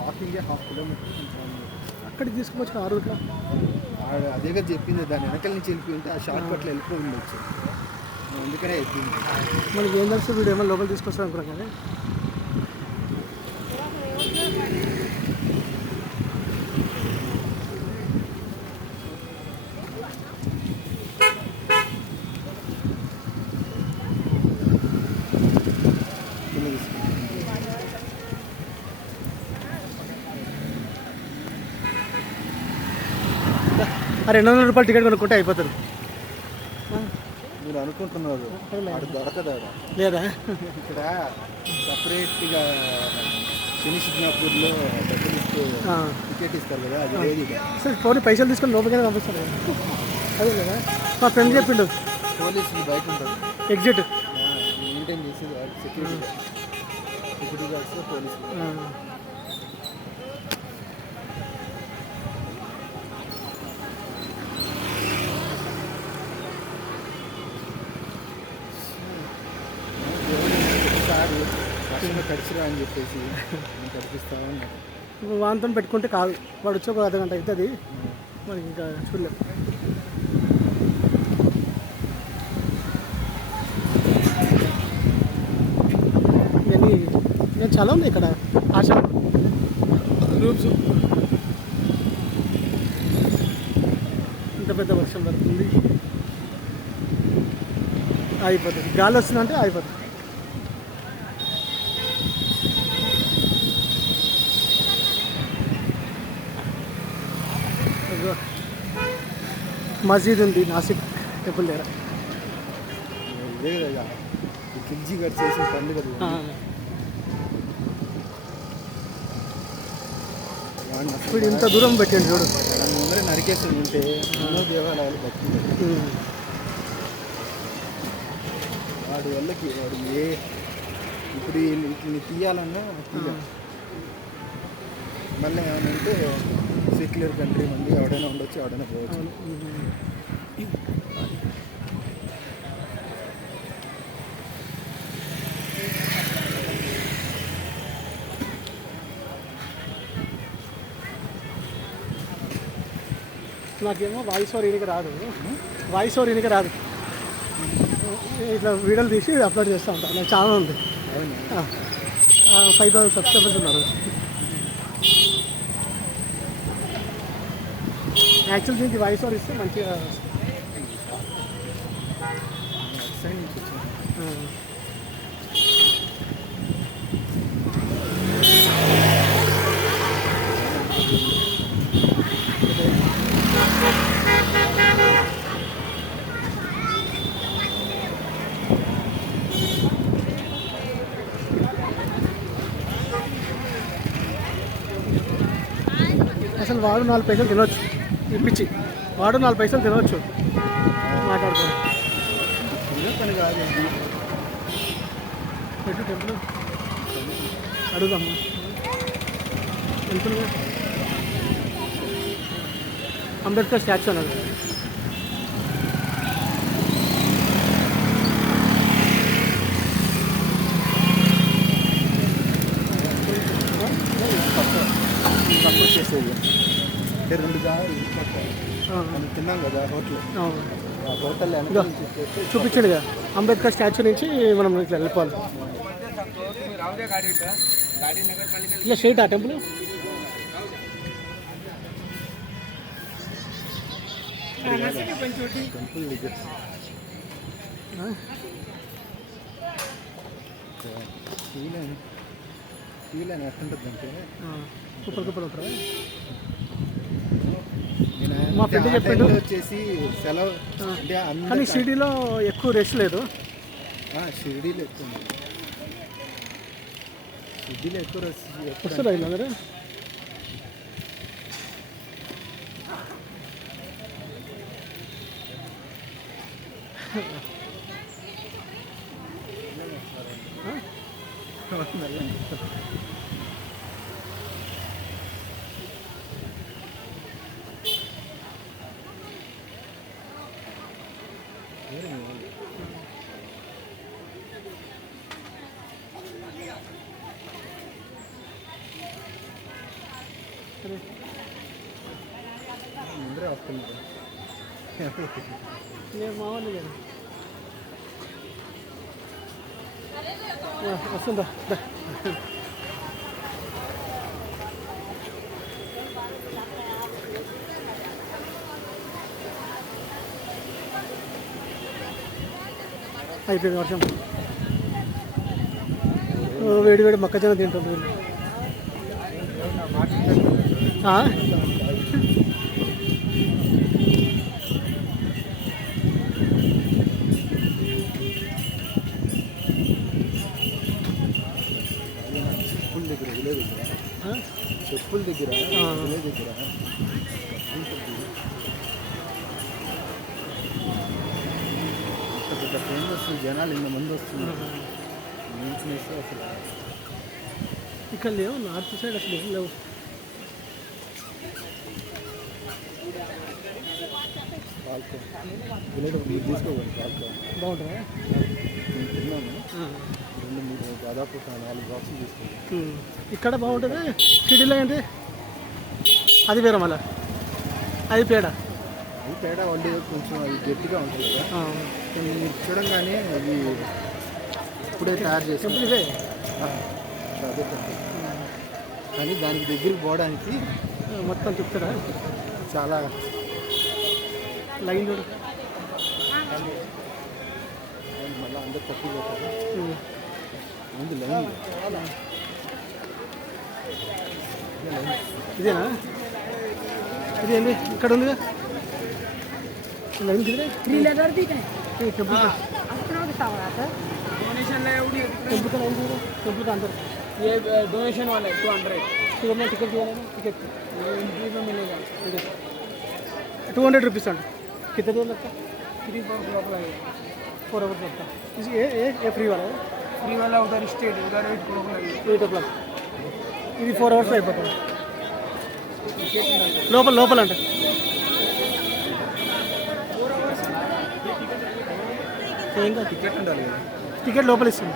వాకింగే 1/2 kilometre. అక్కడికి తీసుకువచ్చు ఆ రూట్లో. అదే కదా చెప్పింది, దాని వెనకాల నుంచి వెళ్ళిపోయి ఉంటే ఆ షార్ట్ కట్లో వెళ్ళిపోయి ఉండొచ్చు, అందుకనే చెప్పింది. మనకి ఏం తెలుసు వీడు ఏమో లోపల తీసుకొస్తాను అనుకున్నాం కానీ. ఆ 200 రూపాయలు టికెట్ కొనుక్కుంటే అయిపోతుంది. మీరు అనుకుంటున్నారు వాడు దొరకదా లేదా? ఇక్కడ సపరేట్గా శని సిగ్నాపూర్లో డబ్బులు ఇస్తే టికెట్ ఇస్తారు కదా, అది లేదు. సరే పోనీ పైసలు తీసుకొని లోపలికైనా పంపిస్తారు కదా, అదే లేదా? మా ఫ్రెండ్ చెప్పిండు పోలీసులు బయట ఉంటారు, ఎగ్జిట్ మెయింటైన్ చేసేది సెక్యూరిటీ గార్డ్స్ పోలీసులు. కడిచిరా అని చెప్పేసి కడిపిస్తా ఉన్నాను. వాంతం పెట్టుకుంటే కాదు, వాడు వచ్చి ఒక అర్ధగంట అవుతుంది, మనకి ఇంకా చూడలేదు. ఇవన్నీ నేను చాలా ఉన్నాయి ఇక్కడ ఆశా గ్రూప్స్. ఇంత పెద్ద వర్షం పడుతుంది, అయిపోతుంది. గాలి వస్తుందంటే అయిపోతుంది. మస్జిద్ ఉంది నాసిక్ టెంపుల్ దగ్గర. ఇదే కదా ఖిల్జీ గారు చేసిన పండుగ. ఇప్పుడు ఇంత దూరం పెట్టండి చూడు, దాని ముందరే నరికేసి ఉంటే ఎన్నో దేవాలయాలు బతికి. వాడి వల్లకి వాడు ఇప్పుడు వీటిని తీయాలన్నా మళ్ళీ ఏమైనా ఉంటే సెక్యులర్ కంట్రీ మంది ఎవడైనా ఉండొచ్చు, ఎవడైనా పోవచ్చు. నాకేమో వాయిస్ ఓవర్ ఈయనకి రాదు, వాయిస్ ఓవర్ ఈయనకి రాదు. ఇట్లా వీడియోలు తీసి అప్లోడ్ చేస్తూ ఉంటాను. నాకు చాలా ఉంది, 5000 సబ్స్క్రైబర్స్ ఉన్నారు. యాక్చువల్ దీనికి వాయిస్ ఓవర్ ఇస్తే మంచిగా. అసలు వాడు 4 పైసలు తినవచ్చు, ఇప్పించి వాడు 4 పైసలు తినవచ్చు మాట్లాడుకోండి. పని కాదు పెట్టు టెంపుల్ అడుగుదామ్మా. టెంపుల్ అంబేద్కర్ స్టాచ్యూ అన్నది. తక్కువ చేసేది అంటే 2 జాగాలు మనం తిన్నాం కదా హోటల్ చూపించండిగా. అంబేద్కర్ స్టాచ్యూ నుంచి మనం ఇట్లా వెళ్ళిపోవాలి. ఇలా స్ట్రైట్ ఆ టెంపుల్ ఫీల్ ఎట్టుంటుంది అంటే సూపర్ ఉంటారా? మా ఫ్రెండ్ చెప్పాడు వచ్చేసి సెలవు అంటే కానీ షిరిడీలో ఎక్కువ రష్ లేదు. షిరిడీలో ఎక్కువ రష్ వస్తారు అయినా కదా. అదే ముందరే వస్తున్నారు. నేను మామూలు లేదు వస్తుందా దా. అయిపోయింది వర్షం. వేడి వేడి మొక్కజొన్న తింటుంది వీళ్ళు. ఆ? చెప్పుల దగ్గర విలే దగ్గర ఆ? చెప్పుల దగ్గర విలే దగ్గర పెద్ద ఫేమస్ జనాలు ఇంతమంది వస్తున్నారు. నిల్చునేస్తే అసలు ఇక్కడ లేవు నార్త్ సైడ్ అసలు ఏం లేవు. పాల్కో విలేజ్ మీరు తీసుకోవాలి. పాల్కో బాగుంటుందా? నేను తిన్నాను. 2-3 దాదాపు 4 బాక్సులు తీసుకున్నాను. ఇక్కడ బాగుంటుంది. సిటీలో ఏంటి అది వేరే మళ్ళీ అది పేడ. అది తేడా వండి కొంచెం అది గట్టిగా ఉంటుంది కదా. మీరు చూడంగానే అది ఇప్పుడే తయారు చేసి టెంపుల్ ఇదే అదే టెంపుల్. కానీ దానికి దగ్గరికి పోవడానికి మొత్తం తిప్పుతారా చాలా లైన్ చూడు. మళ్ళీ అందరు తక్కువ పోతారు. ముందు లైన్ ఇదేనా? ఇదేంటి ఇక్కడ ఉందిగా లైన్ కింద టెంపుల్ టెంపుల్ లైన్ చూడు. టెంపుల్ अंदर ये डोनेशन वाला है 200 टिकट में टिकट दिया ना टिकट ये एंट्री में मिलेगा 200 रुपीज़ अंट कितना देर लगता? 3-4 ब्लॉक लगेगा 4 आवर्स लगता. ये फ्री वाला है फ्री वाला उधर स्टेट उधर 8 ब्लॉक लगेगा 8 o'clock. ఇది 4 hours అయిపోతుంది. లోపల లోపల అంటే ఏం కాదు. టికెట్ ఉండాలి కదా. టికెట్ లోపల ఇస్తుంది.